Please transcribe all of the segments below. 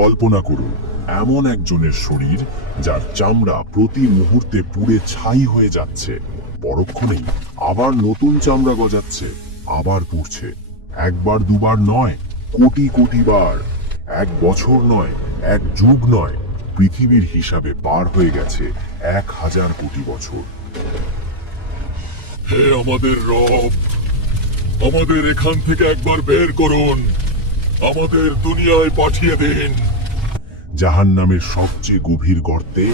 কল্পনা করুন এমন একজনের শরীর যার চামড়া প্রতি মুহূর্তে পুড়ে ছাই হয়ে যাচ্ছে, পরক্ষণেই আবার নতুন চামড়া গজাচ্ছে, আবার পুড়ছে। একবার দুবার নয়, কোটি কোটি বার। 1 বছর নয়, 1 যুগ নয়, পৃথিবীর হিসাবে পার হয়ে গেছে 1000 কোটি বছর। হে আমাদের রব, আমাদের এখান থেকে একবার বের করুন, আমাদের দুনিয়ায় পাঠিয়ে দিন। জাহান্নামের সবচেয়ে গভীর গর্তে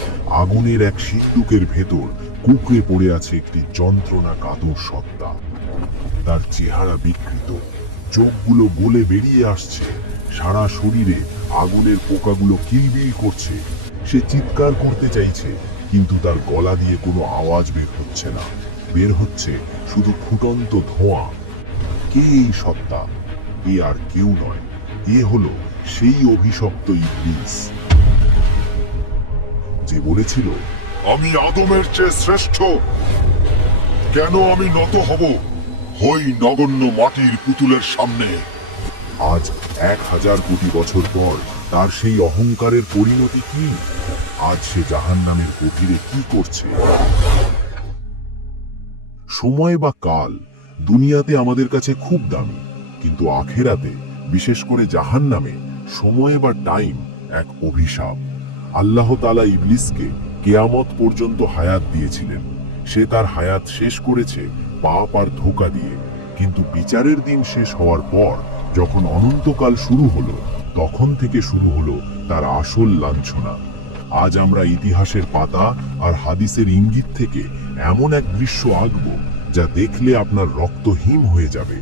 আগুনের এক সিন্দুকের ভেতর কুঁকড়ে পড়ে আছে একটি যন্ত্রণা কাতর সত্তা। তার চেহারা বিকৃত, চোখগুলো গলে বেরিয়ে আসছে, সারা শরীরে আগুনের পোকাগুলো কিলবিল করছে। সে চিৎকার করতে চাইছে, কিন্তু তার গলা দিয়ে কোনো আওয়াজ বের হচ্ছে না। বের হচ্ছে শুধু ফুটন্ত ধোঁয়া। কে এই সত্তা? এ আর কেউ নয়, এ হলো সেই অভিশপ্ত ইবলিস, যে বলেছিল, আমি আদমের চেয়ে শ্রেষ্ঠ। কেন আমি নত হব হই নগণ্য মাটির পুতুলের সামনে? আজ 1000 কোটি বছর পর তার সেই অহংকারের পরিণতি কি? আজ সে জাহান্নামের গভীরে কি করছে? সময় বা কাল দুনিয়াতে আমাদের কাছে খুব দামি, কিন্তু আখেরাতে, বিশেষ করে জাহান্নামে, সময় বা টাইম এক অভিশাপ। আল্লাহ তাআলা ইবলিসকে কিয়ামত পর্যন্ত হায়াত দিয়েছিলেন। সে তার হায়াত শেষ করেছে পাপ আর ধোঁকা দিয়ে, কিন্তু বিচারের দিন শেষ হওয়ার পর, যখন অনন্তকাল শুরু হলো, তখন থেকে শুরু হলো তার আসল লাঞ্ছনা। আজ আমরা ইতিহাসের পাতা আর হাদিসের ইঙ্গিত থেকে এমন এক দৃশ্য আঁকব যা দেখলে আপনার রক্ত হিম হয়ে যাবে।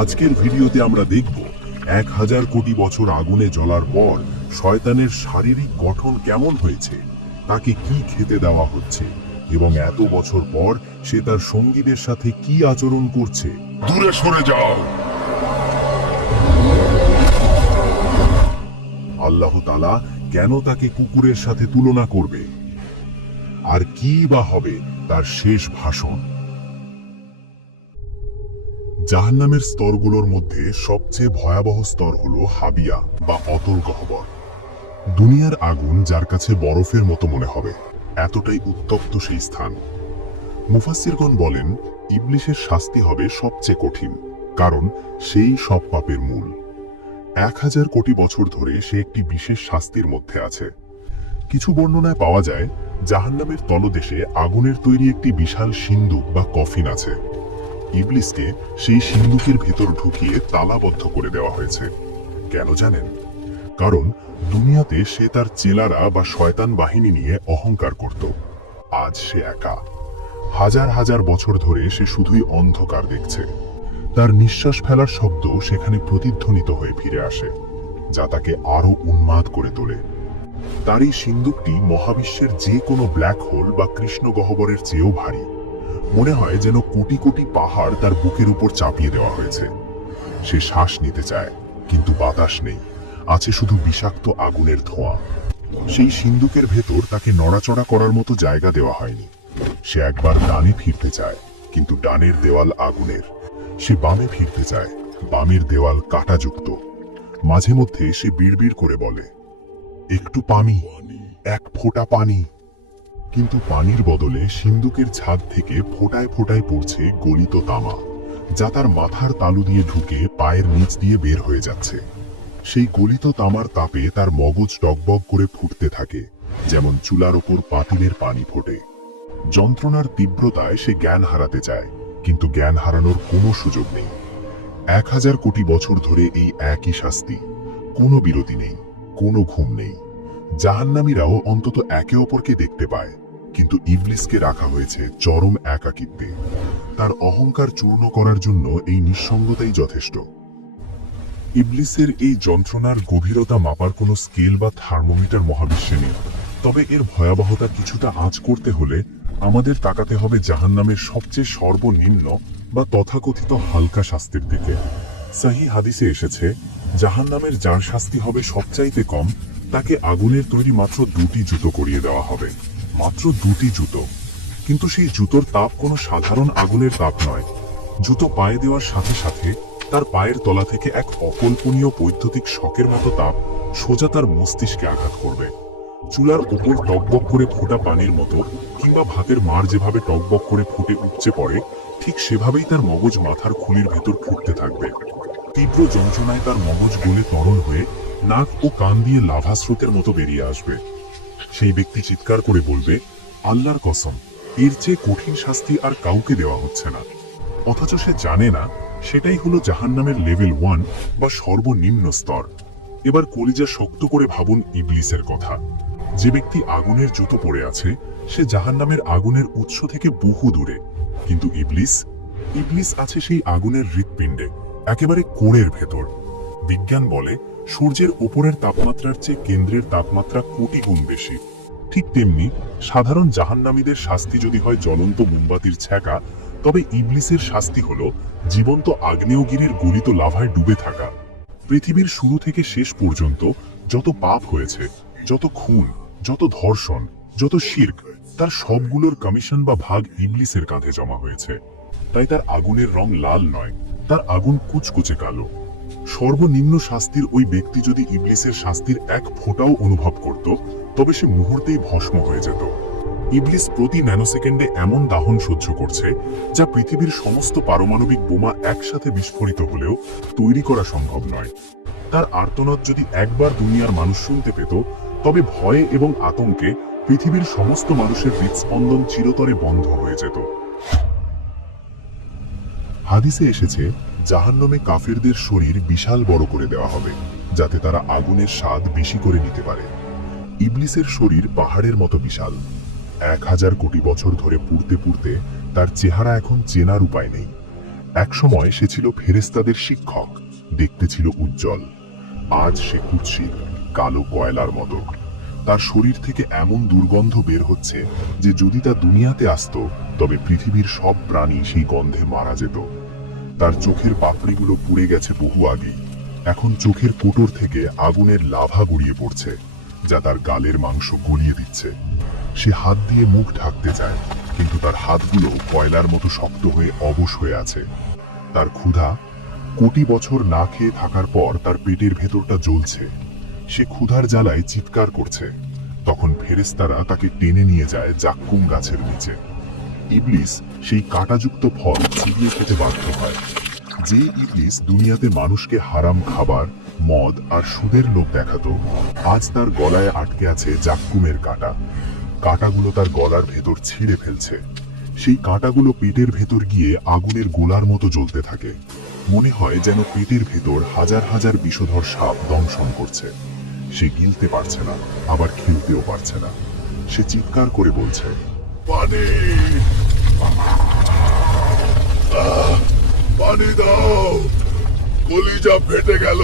আজকের ভিডিওতে আমরা দেখব 1000 কোটি বছর আগুনে জ্বলার পর শয়তানের শারীরিক গঠন কেমন হয়েছে, তাকে কি খেতে দেওয়া হচ্ছে, এবং এত বছর পর সে তার সঙ্গীদের সাথে কি আচরণ করছে। দূরে সরে যাও। আল্লাহ তাআলা কেন তাকে কুকুরের সাথে তুলনা করবে, আর কি বা হবে তার শেষ ভাষণ? জাহান্নামের স্তরগুলোর মধ্যে সবচেয়ে ভয়াবহ স্তর হলো হাবিয়া বা অতল গহ্বর। দুনিয়ার আগুন যার কাছে বরফের মতো মনে হবে, এতটাই উত্তপ্ত সেই স্থান। মুফাসসিরগণ বলেন, ইবলিসের শাস্তি হবে সবচেয়ে কঠিন, কারণ সেই সব পাপের মূল। 1000 কোটি বছর ধরে সে একটি বিশেষ শাস্তির মধ্যে আছে। কিছু বর্ণনায় পাওয়া যায় জাহান্নামের তলদেশে আগুনের তৈরি একটি বিশাল সিন্দুক বা কফিন আছে। ইবলিসকে সেই সিন্দুকের ভেতর ঢুকিয়ে তালাবদ্ধ করে দেওয়া হয়েছে। কেন জানেন? কারণ দুনিয়াতে সে তার চেলারা বা শয়তান বাহিনী নিয়ে অহংকার করত। আজ সে একা। হাজার হাজার বছর ধরে সে শুধুই অন্ধকার দেখছে। তার নিঃশ্বাস ফেলার শব্দ সেখানে প্রতিধ্বনিত হয়ে ফিরে আসে, যা তাকে আরো উন্মাদ করে তোলে। তার এই সিন্দুকটি মহাবিশ্বের যে কোনো ব্ল্যাক হোল বা কৃষ্ণ গহ্বরের চেয়েও ভারী। মনে হয় যেন কোটি কোটি পাহাড় তার বুকের উপর চাপিয়ে দেওয়া হয়েছে। সে শ্বাস নিতে চায়, কিন্তু বাতাস নেই, আছে শুধু বিষাক্ত আগুনের ধোঁয়া। সেই সিন্দুকের ভেতর তাকে নড়াচড়া করার মতো জায়গা দেওয়া হয়নি। সে একবার ডানে ফিরতে চায়, কিন্তু ডানের দেওয়াল আগুনের। সে বামে ফিরতে চায়, বামের দেওয়াল কাঁটাযুক্ত। মাঝে মধ্যে সে বিড়বিড় করে বলে, একটু পানি, এক ফোঁটা পানি। কিন্তু পানির বদলে সিন্দুকের ছাদ থেকে ফোঁটায় ফোঁটায় পড়ছে গলিত তামা, যা তার মাথার তালু দিয়ে ঢুকে পায়ের নিচ দিয়ে বের হয়ে যাচ্ছে। সেই গলিত তামার তাপে তার মগজ টগবগ করে ফুটতে থাকে, যেমন চুলার ওপর পাতিলের পানি ফোটে। যন্ত্রণার তীব্রতায় সে জ্ঞান হারাতে চায়, কিন্তু জ্ঞান হারানোর কোনো সুযোগ নেই। 1000 কোটি বছর ধরে এই একই শাস্তি, কোনো বিরতি নেই, কোনো ঘুম নেই। জাহান্নামীরাও অন্তত একে অপরকে দেখতে পায়, কিন্তু ইবলিসকে রাখা হয়েছে চরম একাকিত্বে। তার অহংকার চূর্ণ করার জন্য এই নিঃসঙ্গতাই যথেষ্ট। ইবলিসের এই যন্ত্রণার গভীরতা মাপার কোনো স্কেল বা থার্মোমিটার মহাবিশ্বে নেই। তবে এর ভয়াবহতা কিছুটা আঁচ করতে হলে আমাদের তাকাতে হবে জাহান্নামের সবচেয়ে সর্বনিম্ন বা তথাকথিত হালকা শাস্তির দিকে। সহিহ হাদিসে এসেছে, জাহান্নামের যার শাস্তি হবে সবচাইতে কম, তাকে আগুনের তৈরি মাত্র 2টি জুতো করিয়ে দেওয়া হবে। মাত্র 2টি জুতো। কিন্তু সেই জুতোর তাপ কোনো সাধারণ আগুনের তাপ নয়। জুতো পায়ে দেওয়ার সাথে সাথে তার পায়ের তলা থেকে এক অকল্পনীয় বৈদ্যুতিক শকের মতো তাপ সোজা তার মস্তিষ্কে আঘাত করবে। চুলার উপর টকবক করে ফোটা পানির মতো কিংবা ভাতের মার যেভাবে টকবক করে ফুটে উপচে পড়ে, ঠিক সেভাবেই তার মগজ মাথার খুলির ভেতর ফুটতে থাকবে। তীব্র যন্ত্রণায় তার মগজ গলে তরল হয়ে নাক ও কান দিয়ে লাভা স্রোতের মতো বেরিয়ে আসবে। সেই ব্যক্তি চিৎকার করে বলবে, আল্লাহর কসম, এর চেয়ে কঠিন শাস্তি আর কাউকে দেওয়া হচ্ছে না। অথচ সে জানে না সেটাই হলো জাহান্নামের লেভেল 1 বা সর্বনিম্ন স্তর। এবার কলিজা শক্ত করে ভাবুন ইবলিসের কথা। যে ব্যক্তি আগুনের জুতো পরে আছে সে জাহান্নামের আগুনের উৎস থেকে বহু দূরে, কিন্তু ইবলিস আছে সেই আগুনের হৃৎপিণ্ডে, একেবারে কোরের ভেতর। বিজ্ঞান বলে সূর্যের উপরের তাপমাত্রার চেয়ে কেন্দ্রের তাপমাত্রা কোটি গুণ বেশি। ঠিক তেমনি সাধারণ জাহান্নামীদের শাস্তি যদি হয় জ্বলন্ত মোমবাতির ছ্যাঁকা, তবে ইবলিসের শাস্তি হলো জীবন্ত আগ্নেয়গিরির গলিত লাভায় ডুবে থাকা। পৃথিবীর শুরু থেকে শেষ পর্যন্ত যত পাপ হয়েছে, যত খুন, যত ধর্ষণ, যত শিরক, তার সবগুলোর কমিশন বা ভাগ ইবলিসের কাঁধে জমা হয়েছে। তাই তার আগুনের রং লাল নয়, তার আগুন কুচকুচে কালো। সর্বনিম্ন শাস্তির ওই ব্যক্তি যদি ইবলিসের শাস্তির এক ফোঁটাও অনুভব করত, তবে সে মুহূর্তেই ভস্ম হয়ে যেত। ইবলিস প্রতি ন্যানোসেকেন্ডে এমন দাহন সহ্য করছে যা পৃথিবীর সমস্ত পারমাণবিক বোমা একসাথে বিস্ফোরিত হলেও তৈরি করা সম্ভব নয়। তার আর্তনাদ যদি একবার দুনিয়ার মানুষ শুনতে পেত, তবে ভয়ে এবং আতঙ্কে পৃথিবীর সমস্ত মানুষের হৃদস্পন্দন চিরতরে বন্ধ হয়ে যেত। হাদিসে এসেছে, জাহান্নামে কাফেরদের শরীর বিশাল বড় করে দেওয়া হবে, যাতে তারা আগুনের স্বাদ বেশি করে নিতে পারে। ইবলিসের শরীর পাহাড়ের মতো বিশাল। 1000 কোটি বছর ধরে পুড়তে পুড়তে তার চেহারা এখন চেনার উপায় নেই। একসময় সে ছিল ফেরেশতাদের শিক্ষক, দেখতে ছিল উজ্জ্বল। আজ সে কুৎসিত, কালো কয়লার মতো। তার শরীর থেকে এমন দুর্গন্ধ বের হচ্ছে যে যদি তা দুনিয়াতে আসতো, তবে পৃথিবীর সব প্রাণী সেই গন্ধে মারা যেত। তার চোখের পাপড়িগুলো পুড়ে গেছে বহু আগেই। এখন চোখের কোটর থেকে আগুনের লাভা গড়িয়ে পড়ছে, যা তার গালের মাংস গলিয়ে দিচ্ছে। সে হাত দিয়ে মুখ ঢাকতে চায়, কিন্তু তার হাতগুলো কয়লার মতো শক্ত হয়ে অবশ হয়ে আছে। তার ক্ষুধা, কোটি বছর না খেয়ে থাকার পর তার পেটের ভেতরটা জ্বলছে। সে ক্ষুধার জ্বালায় চিৎকার করছে। তখন ফেরেশতারা তাকে টেনে নিয়ে যায় জাক্কুম গাছের নিচে। ইবলিস সেই কাঁটাযুক্ত ফল চিবিয়ে খেতে বাধ্য হয়। যে ইবলিস দুনিয়াতে মানুষকে হারাম খাবার, মদ আর সুদের লোভ দেখাতো, আজ তার গলায় আটকে আছে জাক্কুমের কাঁটা। কাঁটাগুলো তার গলার ভেতর ছিঁড়ে ফেলছে। সেই কাঁটাগুলো পেটের ভেতর গিয়ে আগুনের গোলার মতো জ্বলতে থাকে। মনে হয় যেন পেটের ভেতর হাজার হাজার বিষধর সাপ দংশন করছে। সে গিলতে পারছে না, আবার খেলতেও পারছে না। সে চিৎকার করে বলছে, পানি, পানি দাও, কলিজা ফেটে গেল।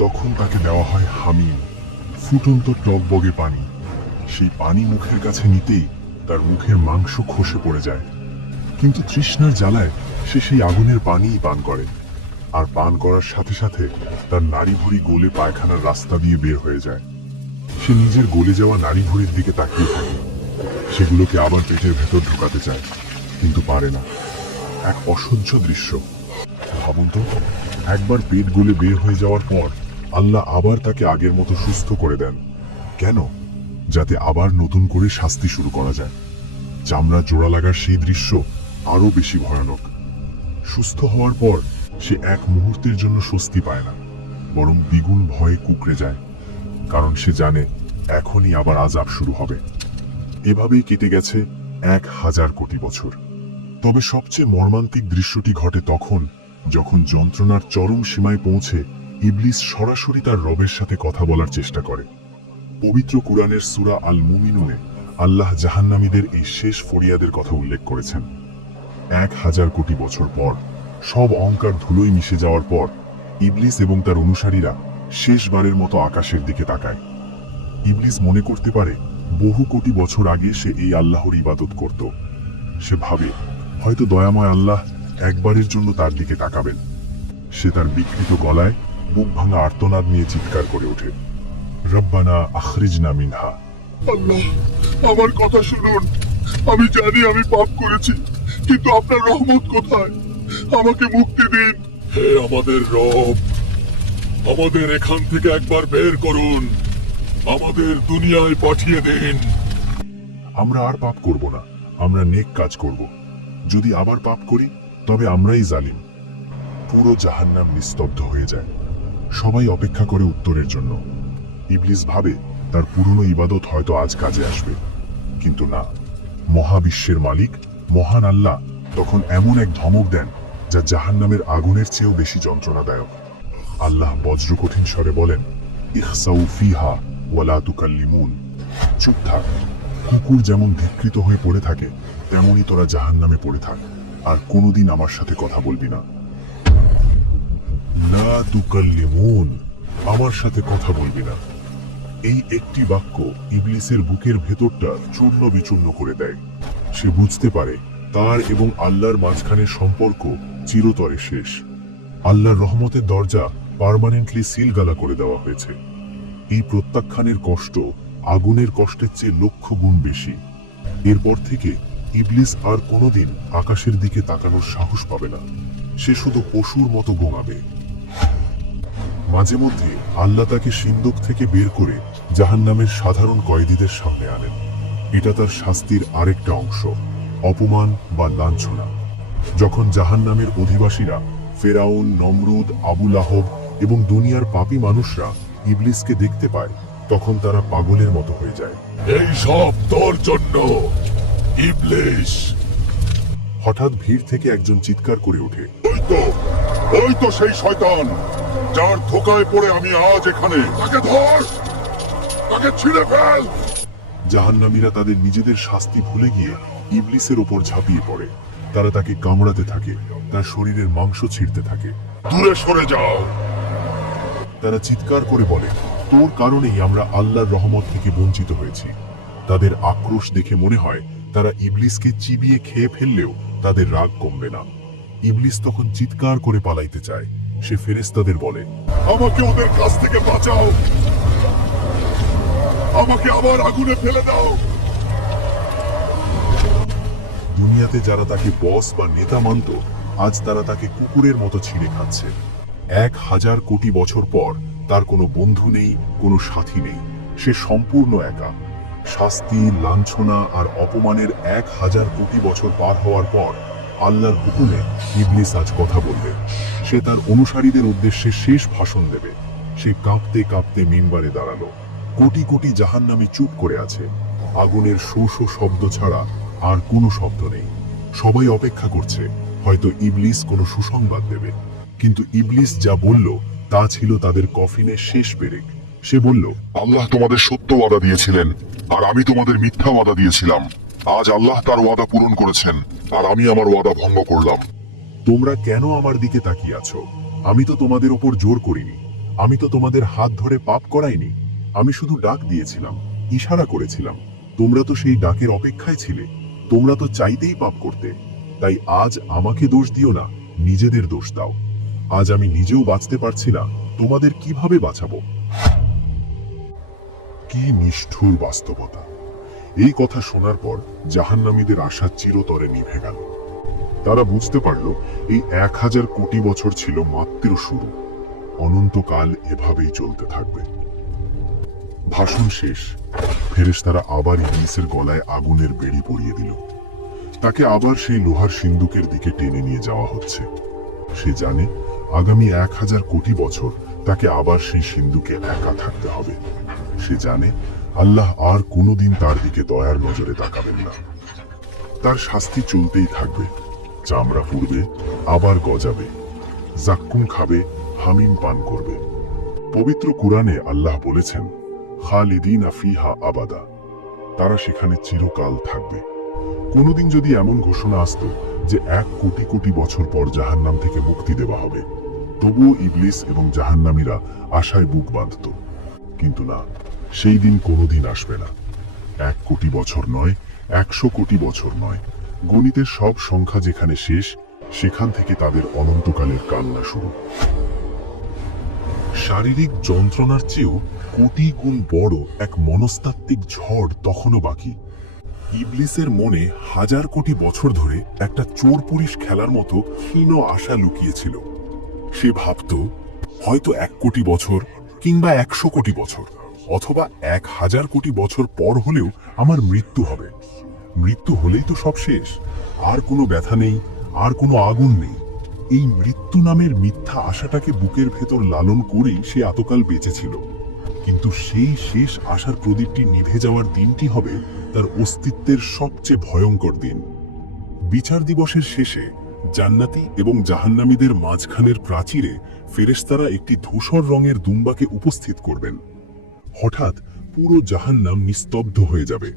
তখন তাকে দেওয়া হয় হামিম, ফুটন্ত টকবগে পানি। সেই পানি মুখের কাছে নিতেই তার মুখের মাংস খসে পড়ে যায়। কিন্তু তৃষ্ণার জ্বালায় সে সেই আগুনের পানিই পান করে। আর পান করার সাথে সাথে তার নাড়ি ভুঁড়ি গলে পায়খানার রাস্তা দিয়ে বের হয়ে যায়। সে নিজের গলে যাওয়া নাড়ি ভুঁড়ির দিকে তাকিয়ে থাকে। সেগুলোকে আবার পেটের ভেতর ঢোকাতে চায়, কিন্তু পারে না। এক অসহ্য দৃশ্য। ভাবুন তো, একবার পেট গলে বের হয়ে যাওয়ার পর আল্লাহ আবার তাকে আগের মতো সুস্থ করে দেন। কেন? যাতে আবার নতুন করে শাস্তি শুরু করা যায়। চামড়া জোড়া লাগার সেই দৃশ্য আরো বেশি ভয়ানক। সুস্থ হওয়ার পর সে এক মুহূর্তের জন্য স্বস্তি পায় না, বরং দ্বিগুণ ভয়ে কুঁকড়ে যায়। কারণ সে জানে এখনই আবার আযাব শুরু হবে। এভাবেই কেটে গেছে 1000 কোটি বছর। তবে সবচেয়ে মর্মান্তিক দৃশ্যটি ঘটে তখন, যখন যন্ত্রণার চরম সীমায় পৌঁছে ইবলিস সরাসরি তার রবের সাথে কথা বলার চেষ্টা করে। পবিত্র কুরআনের সূরা আল মুমিনুনে আল্লাহ জাহান্নামীদের এই শেষ ফরিয়াদের কথা উল্লেখ করেছেন। 1000 কোটি বছর পর, সব অহংকার ধুলোয় মিশে যাওয়ার পর, ইবলিস এবং তার অনুসারীরা শেষবারের মতো আকাশের দিকে তাকায়। ইবলিস মনে করতে পারে বহু কোটি বছর আগে সে এই আল্লাহর ইবাদত করত। সে ভাবে হয়তো দয়াময় আল্লাহ একবারের জন্য তার দিকে তাকাবেন। সে তার বিকৃত গলায় বুক ভাঙা আর্তনাদ নিয়ে চিৎকার করে ওঠে, রব্বানা আখরিজনা মিনহা। আল্লাহ, আমার কথা শুনুন। আমি জানি আমি পাপ করেছি, কিন্তু আপনার রহমত কোথায়? আমাকে মুক্তি দিন। হে আমাদের রব, আমাদের এখান থেকে একবার বের করুন, আমাদের দুনিয়ায় পাঠিয়ে দিন। আমরা আর পাপ করব না, আমরা নেক কাজ করব। যদি আবার পাপ করি তবে আমরাই জালিম। পুরো জাহান্নাম নিস্তব্ধ হয়ে যায়। সবাই অপেক্ষা করে উত্তরের জন্য। ইবলিস ভাবে তার পুরনো ইবাদত হয়তো আজ কাজে আসবে, কিন্তু না। মহাবিশ্বের মালিক মহান আল্লাহ তখন এমন এক ধমক দেন যা জাহান্নামের আগুনের চেয়েও বেশি যন্ত্রণাদায়ক। আল্লাহ বজ্রকঠিন স্বরে বলেন, ইখসাউ ফিহা ওয়ালা তুকাল্লিমুন। চুপ থাক। কুকুর যেমন ধিক্কৃত হয়ে পড়ে থাকে, তেমনই তোরা জাহান্নামে পড়ে থাক, আর কোনোদিন আমার সাথে কথা বলবি না। লা তুকাল্লিমুন, আমার সাথে কথা বলবি না। এই একটি বাক্য ইবলিসের বুকের ভেতরটা চূর্ণ বিচূর্ণ করে দেয়। সে বুঝতে পারে তার এবং আল্লাহর মাঝখানে সম্পর্ক চিরতরে শেষ। আল্লাহর রহমতের দরজা পার্মানেন্টলি সিলগালা করে দেওয়া হয়েছে। এই প্রত্যাখ্যানের কষ্ট আগুনের কষ্টের চেয়ে লক্ষ গুণ বেশি। এরপর থেকে ইবলিস আর কোনোদিন আকাশের দিকে তাকানোর সাহস পাবে না। সে শুধু পশুর মতো গোঙাবে। মাঝে মধ্যে আল্লাহ তাকে সিন্দুক থেকে বের করে জাহান্নামের সাধারণ কয়েদিদের সামনে আনেন। এটা তার শাস্তির আরেকটা অংশ, অপমান বা লাঞ্ছনা। যখন জাহান্নামের অধিবাসীরা ফেরাউন, নমরুদ, আবু লাহব এবং দুনিয়ার পাপী মানুষরা ইবলিসকে দেখতে পায়, তখন তারা পাগলের মতো হয়ে যায়। এই সব তোর জন্য ইবলিস। হঠাৎ ভিড় থেকে একজন চিৎকার করে ওঠে, ওই তো সেই শয়তান যার ধোকায় পড়ে আমি আজ এখানে। তাকে ধর, তাকে ছিঁড়ে ফেল। জাহান্নামীরা তাদের নিজেদের শাস্তি ভুলে গিয়ে ইবলিসের ওপর ঝাঁপিয়ে পড়ে। তারা তাকে কামড়াতে থাকে, তার শরীরের মাংস ছিঁড়তে থাকে। দূরে সরে যাও। তারা চিৎকার করে বলে, তোর কারণেই আমরা আল্লাহর রহমত থেকে বঞ্চিত হয়েছি। তাদের আক্রোশ দেখে মনে হয় তারা ইবলিসকে চিবিয়ে খেয়ে ফেললেও তাদের রাগ কমবে না। ইবলিস তখন চিৎকার করে পালাইতে চায়। সে ফেরেশতাদের বলে, আমাকে ওদের কাছ থেকে বাঁচাও, আমাকে আবার আগুনে ফেলে দাও। দুনিয়াতে যারা তাকে বস বা নেতা মানত, আজ তারা তাকে কুকুরের মতো ছিঁড়ে খাচ্ছে। 1000 কোটি বছর পর তার কোনো বন্ধু নেই, কোনো সাথী নেই। সে সম্পূর্ণ একা। শাস্তি, লাঞ্ছনা আর অপমানের 1000 কোটি বছর পার হওয়ার পর আল্লাহর হুকুমে ইবলিস আজ কথা বলবে। সে তার অনুসারীদের উদ্দেশ্যে শেষ ভাষণ দেবে। সে কাঁপতে কাঁপতে মিম্বারে দাঁড়ালো। কোটি কোটি জাহান্নামী চুপ করে আছে। আগুনের শো শো শব্দ ছাড়া আর কোনো শব্দ নেই। সবাই অপেক্ষা করছে, হয়তো ইবলিস কোনো সুসংবাদ দেবে। কিন্তু ইবলিস যা বলল তা ছিল তাদের কফিনের শেষ পেরেক। সে বলল, আল্লাহ তোমাদের সত্য ওয়াদা দিয়েছিলেন, আর আমি তোমাদের মিথ্যা ওয়াদা দিয়েছিলাম। আজ আল্লাহ তার ওয়াদা পূরণ করেছেন, আর আমি আমার ওয়াদা ভঙ্গ করলাম। তোমরা কেন আমার দিকে তাকিয়ে আছো? আমি তো তোমাদের ওপর জোর করিনি। আমি তো তোমাদের হাত ধরে পাপ করাইনি। আমি শুধু ডাক দিয়েছিলাম, ইশারা করেছিলাম। তোমরা তো সেই ডাকের অপেক্ষায় ছিলে। তোমরা তো চাইতেই পাপ করতে। তাই আজ আমাকে দোষ দিও না, নিজেদের দোষ দাও। আজ আমি নিজেও বাঁচতে পারছি না, তোমাদের কিভাবে বাঁচাবো? কি নিষ্ঠুর বাস্তবতা! এই কথা শোনার পর জাহান্নামীদের আশা চিরতরে নিভে গেল। তারা বুঝতে পারল এই 1000 কোটি বছর ছিল মাত্র শুরু। অনন্তকাল এভাবেই চলতে থাকবে। ভাষণ শেষ। ফেরেশতারা আবার ইবলিসের গলায় আগুনের বেড়ি পরিয়ে দিল। তাকে আবার সেই লোহার সিন্দুকের দিকে টেনে নিয়ে যাওয়া হচ্ছে। সে জানে আগামী 1000 কোটি বছর তাকে আবার সেই সিন্দুকে একা থাকতে হবে। সে জানে আল্লাহ আর কোনোদিন তার দিকে দয়ার নজরে তাকাবেন না। তার শাস্তি চলতেই থাকবে। চামড়া পুড়বে, আবার গজাবে, জাক্কুম খাবে, হামিম পান করবে। পবিত্র কুরআনে আল্লাহ বলেছেন, খালিদিনা ফিহা আবাদা। তারা সেখানে চিরকাল থাকবে। কোনোদিন যদি এমন ঘোষণা আসতো যে 1 কোটি কোটি বছর পর জাহান্নাম থেকে মুক্তি দেওয়া হবে, তবুও ইবলিস এবং জাহান্নামীরা আশায় বুক বাঁধত। কিন্তু না, সেই দিন কোনোদিন আসবে না। 1 কোটি বছর নয়, 100 কোটি বছর নয়। গণিতের সব সংখ্যা যেখানে শেষ, সেখান থেকে তাদের অনন্তকালের কান্না শুরু। শারীরিক যন্ত্রণার চেয়েও কোটি গুণ বড় এক মনস্তাত্ত্বিক ঝড় তখনও বাকি। ইবলিসের মনে 1000 কোটি বছর ধরে একটা চোর পুলিশ খেলার মতো ক্ষীণ আশা লুকিয়েছিল। সে ভাবত, হয়তো 1 কোটি বছর কিংবা 100 কোটি বছর অথবা 1000 কোটি বছর পর হলেও আমার মৃত্যু হবে। মৃত্যু হলেই তো সব শেষ, আর কোনো ব্যথা নেই, আর কোনো আগুন নেই। এই মৃত্যু নামের মিথ্যা আশাটাকে বুকের ভেতর লালন করেই সে এতকাল বেঁচেছিল। কিন্তু সেই শেষ আশার প্রদীপটি নিভে যাওয়ার দিনটি হবে তার অস্তিত্বের সবচেয়ে ভয়ঙ্কর দিন। বিচার দিবসের শেষে জান্নাতি এবং জাহান্নামীদের মাঝখানের প্রাচীরে ফেরেশতারা একটি ধূসর রঙের দুম্বাকে উপস্থিত করবেন। হঠাৎ পুরো জাহান্নাম নিস্তব্ধ হয়ে যাবে।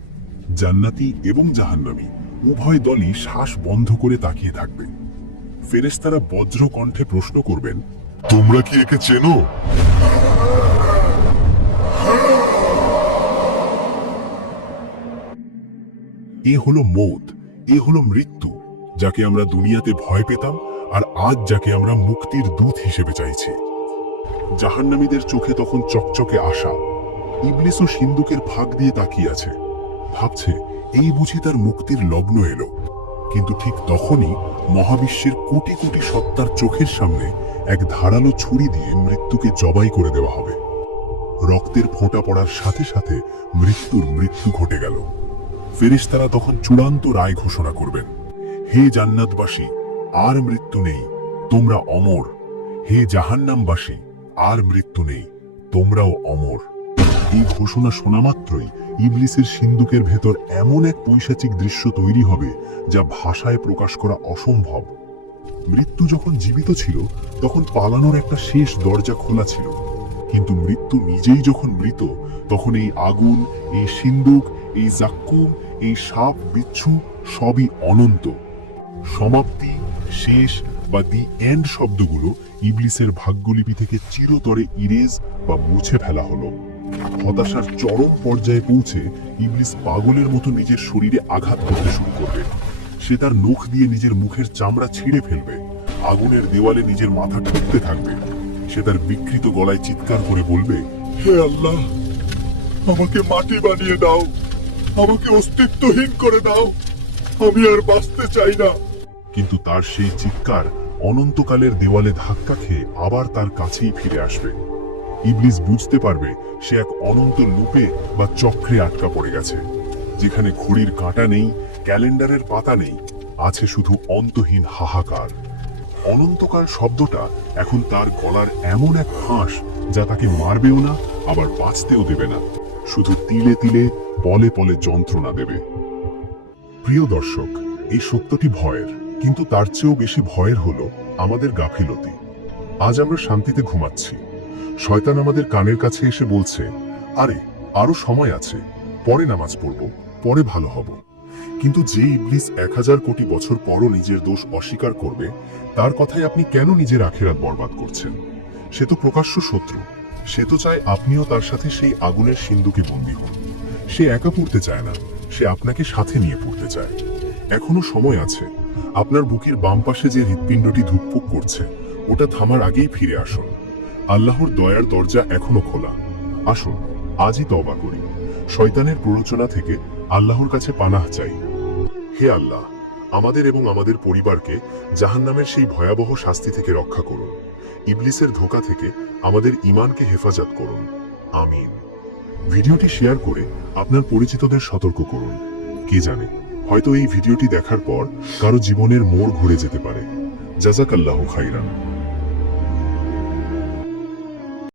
জান্নাতি এবং জাহান্নামী উভয় দলই শ্বাস বন্ধ করে তাকিয়ে থাকবে। ফেরেশতারা বজ্র কণ্ঠে প্রশ্ন করবেন, তোমরা কি একে চেনো? এ হলো মৌত, এ হলো মৃত্যু, যাকে আমরা দুনিয়াতে ভয় পেতাম আর আজ যাকে আমরা মুক্তির দূত হিসেবে চাইছি। জাহান্নামীদের চোখে তখন চকচকে আশা। ইবলিসও সিন্দুকের ফাঁক দিয়ে তাকিয়ে আছে, ভাবছে এই বুঝি তার মুক্তির লগ্ন এলো। কিন্তু ঠিক তখনই মহাবিশ্বের কোটি কোটি সত্তার চোখের সামনে এক ধারালো ছুরি দিয়ে মৃত্যুকে জবাই করে দেওয়া হবে। রক্তের ফোঁটা পড়ার সাথে সাথে মৃত্যু ঘটে গেল। ফেরেশতারা তখন চূড়ান্ত রায় ঘোষণা করবেন, হে জান্নাতবাসী, আর মৃত্যু নেই, তোমরা অমর। হে জাহান্নামবাসী, আর মৃত্যু নেই, তোমরাও অমর। এই ঘোষণা শোনা মাত্রই ইবলিসের সিন্দুকের ভেতর এমন এক পৈশাচিক দৃশ্য তৈরি হবে যা ভাষায় প্রকাশ করা অসম্ভব। মৃত্যু যখন জীবিত ছিল তখন পালানোর একটা শেষ দরজা খোলা ছিল, কিন্তু মৃত্যু নিজেই যখন মৃত তখন এই আগুন, এই সিন্দুক, এই জাক্কুম, এই সাপ বিচ্ছু সবই অনন্ত। সমাপ্তি, শেষ বা দি এন্ড শব্দগুলো ইবলিসের ভাগ্যলিপি থেকে চিরতরে ইরেজ বা মুছে ফেলা হলো। হতাশার চরম পর্যায়ে পৌঁছে ইবলিস পাগলের মতো নিজের শরীরে আঘাত করতে শুরু করবে। সে তার নখ দিয়ে নিজের মুখের চামড়া ছিঁড়ে ফেলবে, আগুনের দেওয়ালে নিজের মাথা ঠুকতে থাকবে। সে তার বিকৃত গলায় চিৎকার করে বলবে, হে আল্লাহ, আমাকে মাটি বানিয়ে দাও, আমাকে অস্তিত্বহীন করে দাও, আমি আর বাঁচতে চাই না। কিন্তু তার সেই চিৎকার অনন্তকালের দেওয়ালে ধাক্কা খেয়ে আবার তার কাছেই ফিরে আসবে। ইবলিস বুঝতে পারবে সে এক অনন্ত লুপে বা চক্রে আটকা পড়ে গেছে, যেখানে ঘড়ির কাঁটা নেই, ক্যালেন্ডারের পাতা নেই, আছে শুধু অন্তহীন হাহাকার। অনন্তকাল শব্দটা এখন তার গলার এমন এক ফাঁস যা তাকে মারবেও না, আবার বাঁচতেও দেবে না, শুধু তিলে তিলে পলে পলে যন্ত্রণা দেবে। প্রিয় দর্শক, এই সত্যটি ভয়ের, কিন্তু তার চেয়েও বেশি ভয়ের হলো আমাদের গাফিলতি। আজ আমরা শান্তিতে ঘুমাচ্ছি, শয়তান আমাদের কানের কাছে এসে বলছে, আরে আরো সময় আছে, পরে নামাজ পড়ব, পরে ভালো হব। কিন্তু যে ইবলিস 1000 কোটি বছর পরও নিজের দোষ অস্বীকার করবে, তার কথায় আপনি কেন নিজের আখিরাত বরবাদ করছেন? সে তো প্রকাশ্য শত্রু। সে তো চায় আপনিও তার সাথে সেই আগুনের সিন্ধুকে বন্দী হন। সে একা পড়তে চায় না, সে আপনাকে সাথে নিয়ে পড়তে চায়। এখনো সময় আছে। আপনার বুকের বাম পাশে যে হৃৎপিণ্ডটি ধুকপুক করছে, ওটা থামার আগেই ফিরে আসুন। আল্লাহর দয়ার দরজা এখনো খোলা। আসুন আজই তওবা করি, শয়তানের প্ররোচনা থেকে আল্লাহর কাছে পানাহ চাই। হে আল্লাহ, আমাদের এবং আমাদের পরিবারকে জাহান্নামের সেই ভয়াবহ শাস্তি থেকে রক্ষা করুন। ইবলিসের ধোঁকা থেকে আমাদের ঈমানকে হেফাজত করুন। আমিন। ভিডিওটি শেয়ার করে আপনার পরিচিতদের সতর্ক করুন। কে জানে, হয়তো এই ভিডিওটি দেখার পর কারো জীবনের মোড় ঘুরে যেতে পারে। জাযাকাল্লাহু খাইরান।